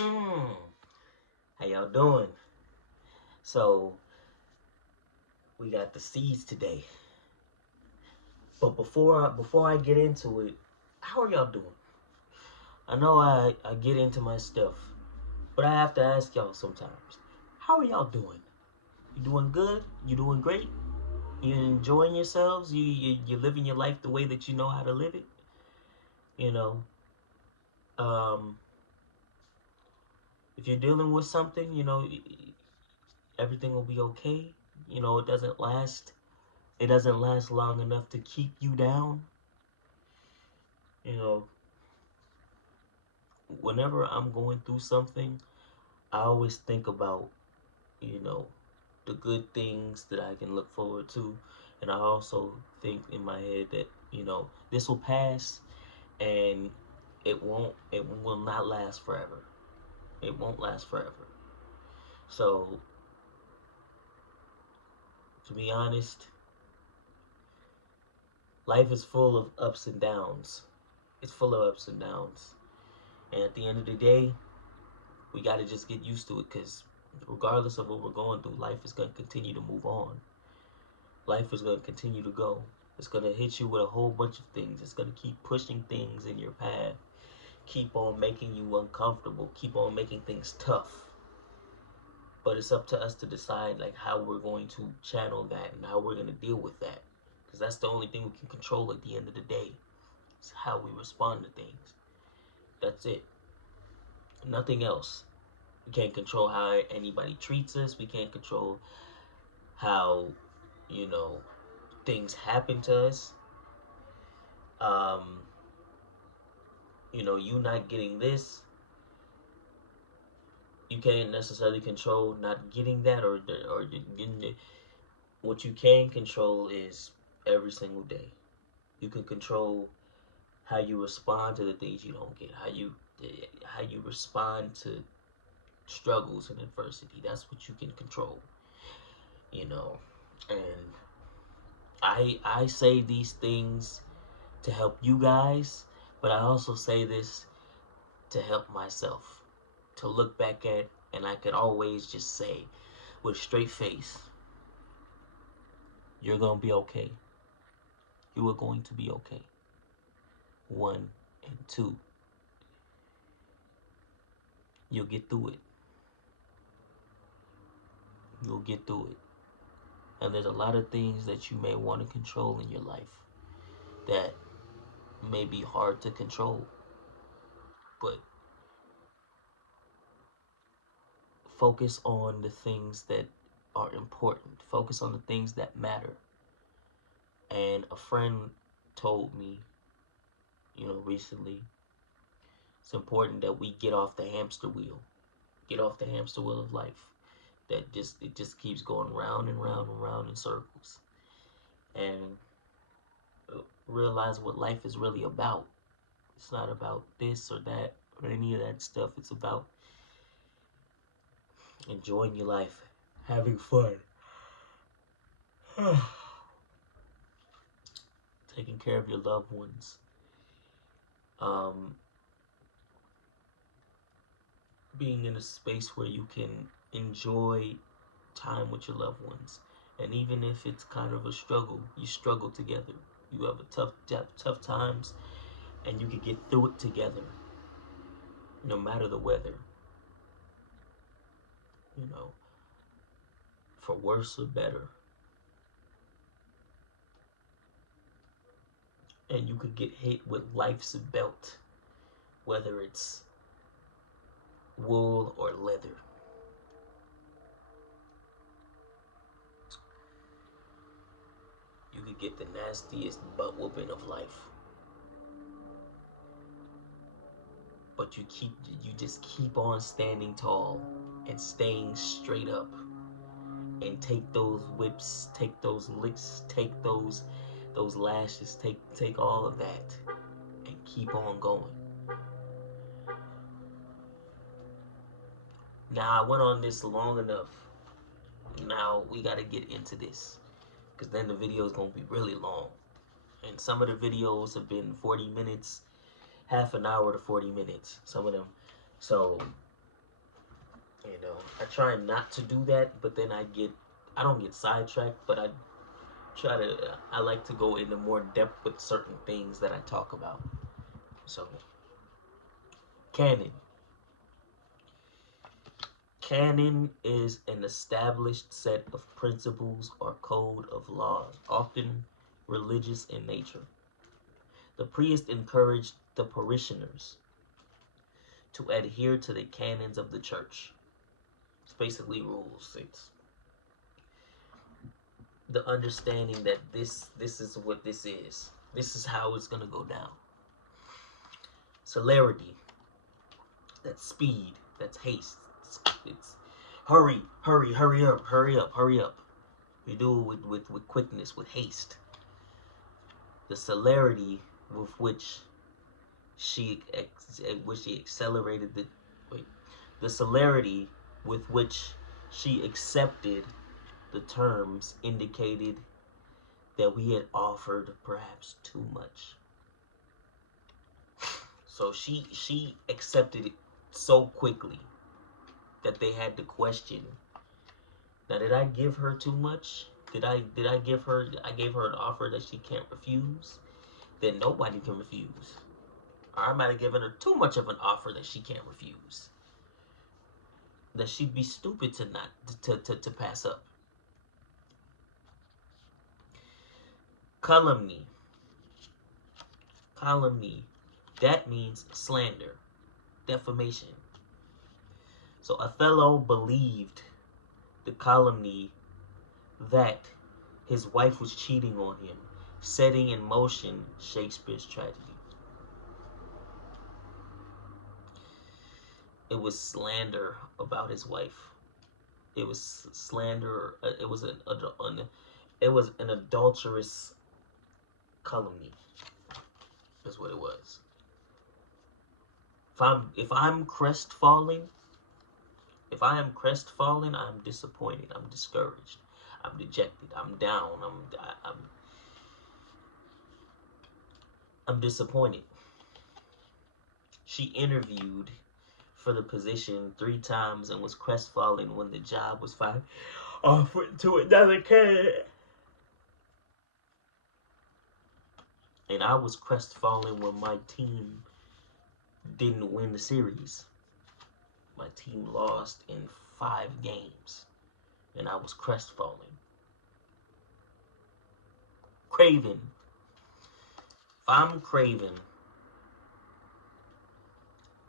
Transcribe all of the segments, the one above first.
How y'all doing? So we got the seeds today. But before I get into it, how are y'all doing? I know I get into my stuff, but I have to ask y'all sometimes. How are y'all doing? You doing good? You doing great? You enjoying yourselves? You living your life the way that you know how to live it? You know, um, if you're dealing with something, everything will be okay. It doesn't last. It doesn't last long enough to keep you down. You know, whenever I'm going through something, I always think about, you know, the good things that I can look forward to. And I also think in my head that, this will pass and it will not last forever. It won't last forever. So, to be honest, life is full of ups and downs. It's full of ups and downs. And at the end of the day, we got to just get used to it because regardless of what we're going through, life is going to continue to move on. Life is going to continue to go. It's going to hit you with a whole bunch of things. It's going to keep pushing things in your path, keep on making you uncomfortable, keep on making things tough. But it's up to us to decide like how we're going to channel that and how we're going to deal with that, because that's the only thing we can control at the end of the day. It's how we respond to things. That's it. Nothing else. We can't control how anybody treats us. We can't control how, you know, things happen to us. Um, you not getting this, you can't necessarily control not getting that, or getting it. What you can control is every single day. You can control how you respond to the things you don't get, how you respond to struggles and adversity. That's what you can control, you know. And I say these things to help you guys, but I also say this to help myself, to look back at, and I could always just say with a straight face, you're going to be okay. You are going to be okay. One, and two, you'll get through it. You'll get through it. And there's a lot of things that you may want to control in your life that may be hard to control, but focus on the things that are important. Focus on the things that matter. And a friend told me, recently, it's important that we get off the hamster wheel. Get off the hamster wheel of life. It just keeps going round and round and round in circles. And realize what life is really about. It's not about this or that or any of that stuff. It's about enjoying your life, having fun, taking care of your loved ones, um, being in a space where you can enjoy time with your loved ones. And even if it's kind of a struggle, you struggle together. You have a tough times, and you can get through it together, no matter the weather. You know, for worse or better. And you could get hit with life's belt, whether it's wool or leather. You could get the nastiest butt whooping of life. But you just keep on standing tall and staying straight up, and take those whips, take those licks, take those lashes, take all of that and keep on going. Now I went on this long enough. Now we gotta get into this, because then the video is gonna be really long. And some of the videos have been 40 minutes, half an hour to 40 minutes, some of them. So I try not to do that, but then I don't get sidetracked, but I like to go into more depth with certain things that I talk about. So, canon. Canon is an established set of principles or code of laws, often religious in nature. The priest encouraged the parishioners to adhere to the canons of the church. It's basically rules. It's the understanding that this is what this is. This is how it's gonna go down. Celerity, that's speed, that's haste. It's hurry, hurry, hurry up, hurry up, hurry up. You do it with quickness, with haste. The celerity with she which she accelerated the wait, the celerity with which she accepted the terms indicated that we had offered perhaps too much. So she accepted it so quickly that they had to question. Now, did I give her too much? Did I give her? I gave her an offer that she can't refuse. Then nobody can refuse. Or I might have given her too much of an offer that she can't refuse. That she'd be stupid to not to pass up. Calumny. Calumny. That means slander, defamation. So Othello believed the calumny that his wife was cheating on him, setting in motion Shakespeare's tragedy. It was slander about his wife. It was slander. It was an adulterous calumny. Is what it was. If I'm crestfallen, if I am crestfallen, I'm disappointed. I'm discouraged. I'm dejected. I'm down. I'm disappointed. She interviewed for the position 3 times and was crestfallen when the job was offered to another candidate. And I was crestfallen when my team didn't win the series. My team lost in 5 games, and I was crestfallen. Craven. If I'm craven,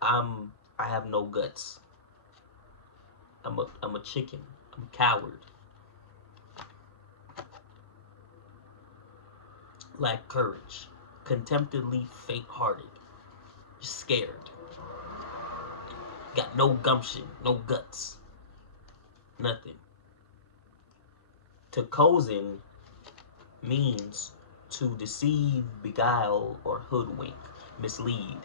I have no guts. I'm a chicken. I'm a coward. Lack courage. Contemptibly faint-hearted. Scared. Got no gumption, no guts. Nothing. To cozen means to deceive, beguile, or hoodwink, mislead.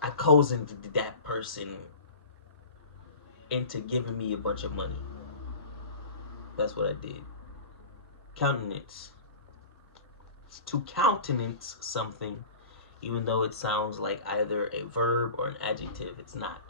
I cozened that person into giving me a bunch of money. That's what I did. Countenance. To countenance something, even though it sounds like either a verb or an adjective, it's not.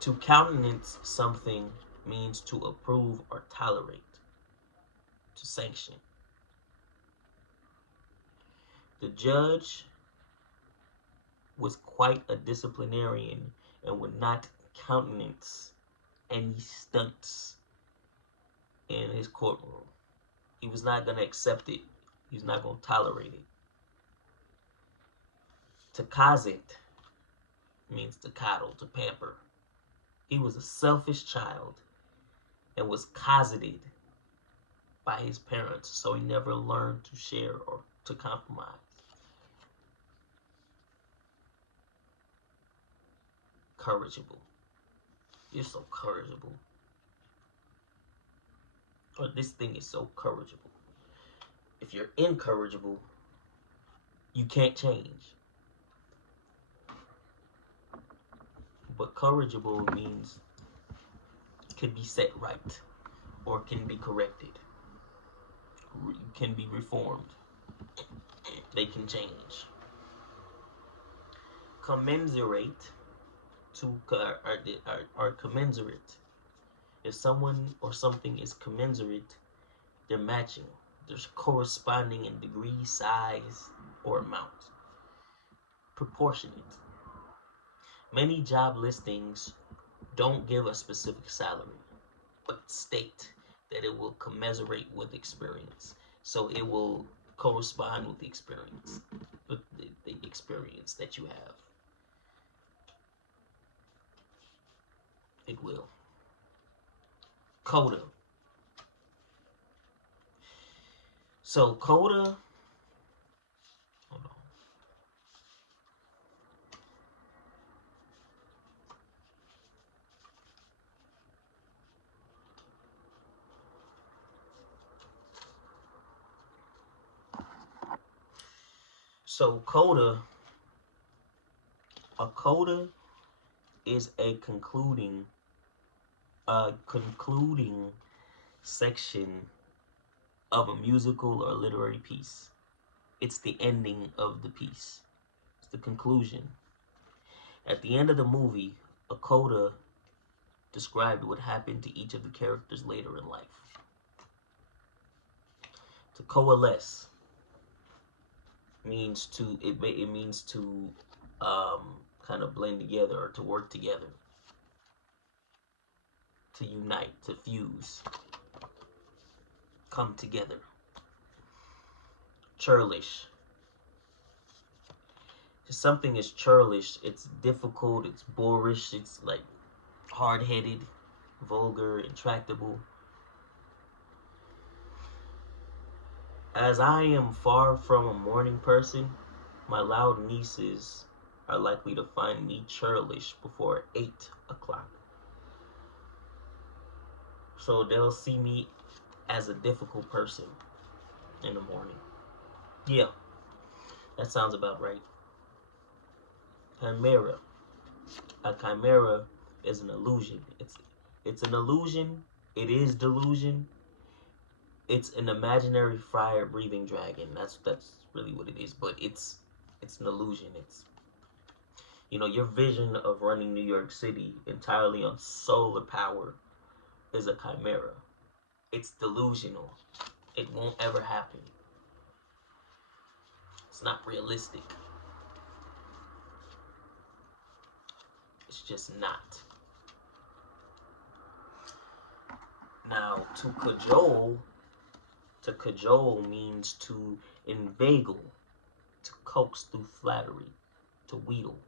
To countenance something means to approve or tolerate, to sanction. The judge was quite a disciplinarian and would not countenance any stunts in his courtroom. He was not going to accept it. He's not going to tolerate it. To cosset means to coddle, to pamper. He was a selfish child and was cosseted by his parents, so he never learned to share or to compromise. Corrigible. You're so corrigible. Or this thing is so corrigible. If you're incorrigible, you can't change. But corrigible means can be set right or can be corrected, can be reformed. They can change. Commensurate are commensurate. If someone or something is commensurate, they're matching. There's corresponding in degree, size, or amount. Proportionate. Many job listings don't give a specific salary, but state that it will commensurate with experience. So it will correspond with the experience, with the experience that you have. It will. Coda. So coda, hold on. So a coda is a concluding section of a musical or literary piece. It's the ending of the piece. It's the conclusion. At the end of the movie, a coda described what happened to each of the characters later in life. To coalesce means it means to kind of blend together or to work together, to unite, to fuse, come together. Churlish. If something is churlish, it's difficult, it's boorish, it's like hard-headed, vulgar, intractable. As I am far from a morning person, my loud nieces are likely to find me churlish before 8 o'clock. So they'll see me as a difficult person in the morning. Yeah, that sounds about right. Chimera. A chimera is an illusion. It's an illusion. It is delusion. It's an imaginary fire breathing dragon. That's really what it is. But it's an illusion. It's your vision of running New York City entirely on solar power is a chimera. It's delusional. It won't ever happen. It's not realistic. It's just not. Now, to cajole means to inveigle, to coax through flattery, to wheedle.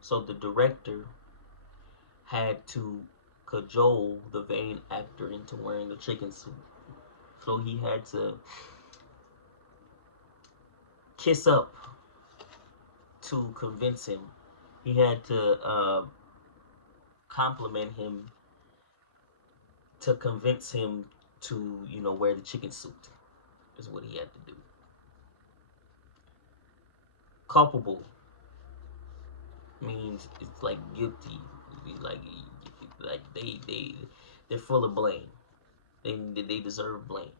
So the director had to cajole the vain actor into wearing a chicken suit. So he had to kiss up to convince him. He had to compliment him to convince him to, wear the chicken suit. Is what he had to do. Culpable means it's like guilty, like they're full of blame. They deserve blame.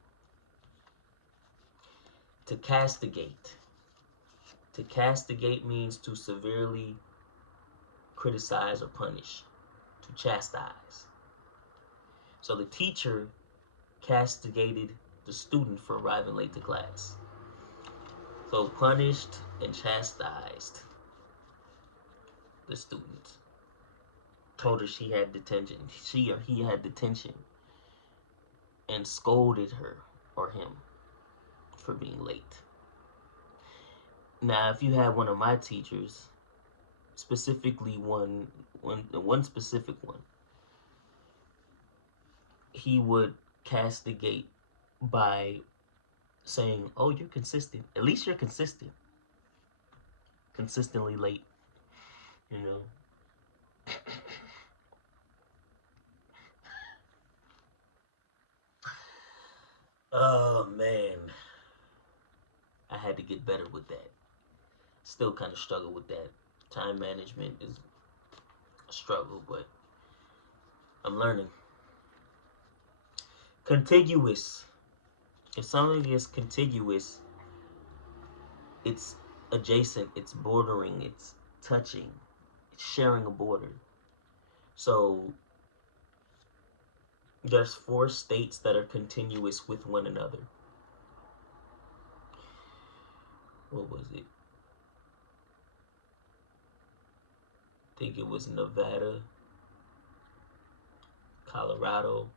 To castigate. To castigate means to severely criticize or punish. To chastise. So the teacher castigated the student for arriving late to class. So punished and chastised the student. Told her she had detention. She or he had detention. And scolded her or him for being late. Now, if you had one of my teachers, specifically one specific one, he would castigate by saying, "Oh, you're consistent. At least you're consistent. Consistently late, you know." Oh man, I had to get better with that. Still kind of struggle with that. Time management is a struggle, but I'm learning. Contiguous. If something is contiguous, it's adjacent, it's bordering, it's touching, it's sharing a border. So there's 4 states that are continuous with one another. What was it? I think it was Nevada, Colorado,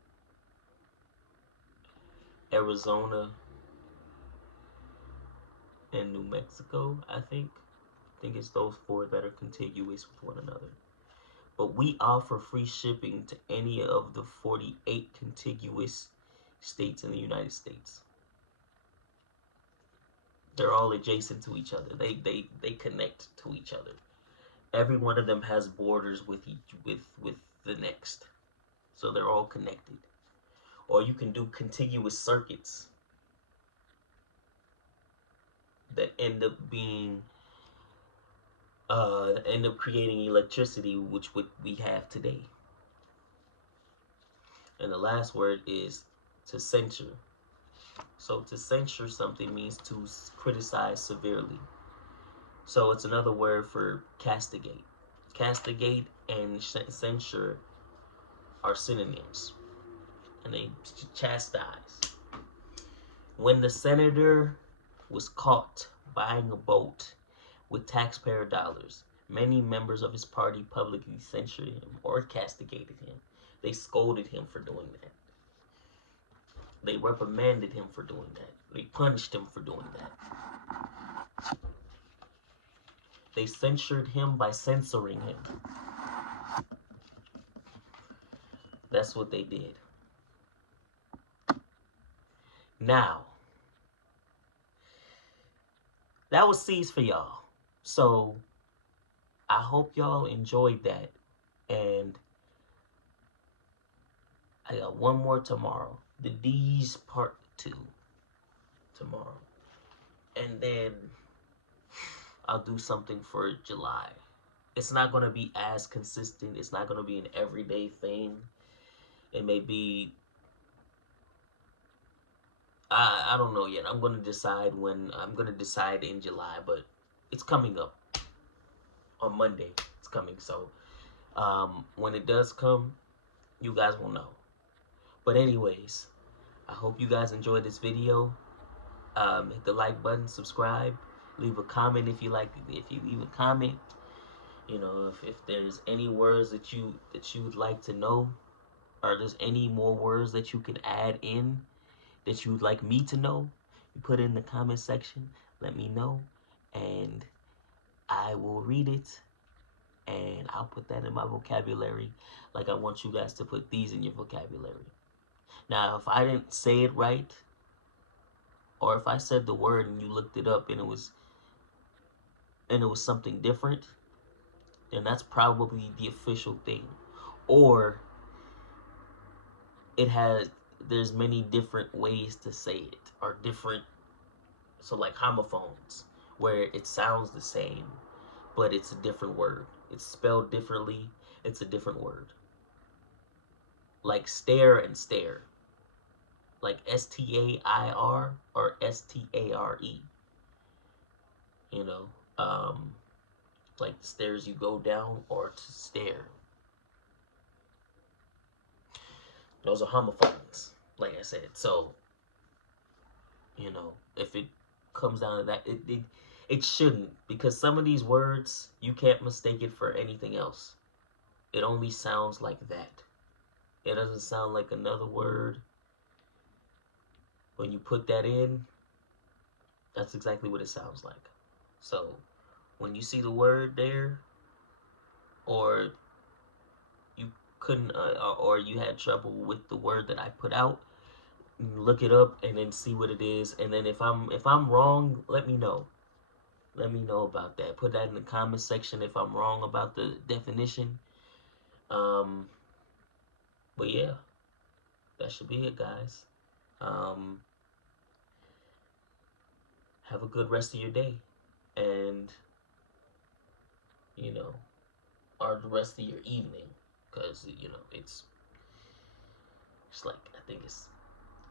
Arizona, and New Mexico, I think. I think it's those 4 that are contiguous with one another. But we offer free shipping to any of the 48 contiguous states in the United States. They're all adjacent to each other. They connect to each other. Every one of them has borders with the next. So they're all connected. Or you can do contiguous circuits that end up creating electricity, which we have today. And the last word is to censure. So to censure something means to criticize severely. So it's another word for castigate. Castigate and censure are synonyms, and they chastise. When the senator was caught buying a boat with taxpayer dollars, many members of his party publicly censured him or castigated him. They scolded him for doing that. They reprimanded him for doing that. They punished him for doing that. They censured him by censoring him. That's what they did. Now, that was C's for y'all. So, I hope y'all enjoyed that. And I got one more tomorrow. The D's part 2 tomorrow. And then I'll do something for July. It's not going to be as consistent. It's not going to be an everyday thing. It may be, I don't know yet. I'm going to decide when. I'm going to decide in July, but it's coming up on Monday. It's coming. So when it does come, you guys will know. But anyways, I hope you guys enjoyed this video. Hit the like button, subscribe, leave a comment if you like. If you leave a comment, you know, if there's any words that you would like to know, or there's any more words that you can add in that you would like me to know, you put it in the comment section. Let me know, and I will read it, and I'll put that in my vocabulary, like I want you guys to put these in your vocabulary. Now, if I didn't say it right, or if I said the word and you looked it up and it was something different, then that's probably the official thing. Or there's many different ways to say it, or different, so like homophones, where it sounds the same, but it's a different word. It's spelled differently, it's a different word. Like stare and stare. Like S-T-A-I-R or S-T-A-R-E. You know, like the stairs you go down, or to stare. Those are homophones, like I said. So, you know, if it comes down to that, it shouldn't, because some of these words, you can't mistake it for anything else. It only sounds like that. It doesn't sound like another word. When you put that in, that's exactly what it sounds like. So, when you see the word there, or you couldn't, or you had trouble with the word that I put out, look it up and then see what it is. And then if I'm wrong, let me know. Let me know about that. Put that in the comment section if I'm wrong about the definition. But yeah, that should be it, guys. Have a good rest of your day, and you know, or the rest of your evening, because you know it's like, I think it's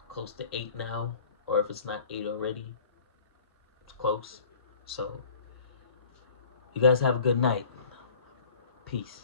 close to 8 now, or if it's not 8 already, it's close. So You guys have a good night. Peace.